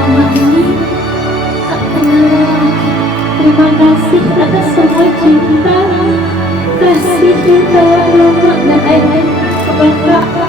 selama ini tak kenal lagi. Terima kasih atas semua cinta, kasih cinta, rahmat dan air kepada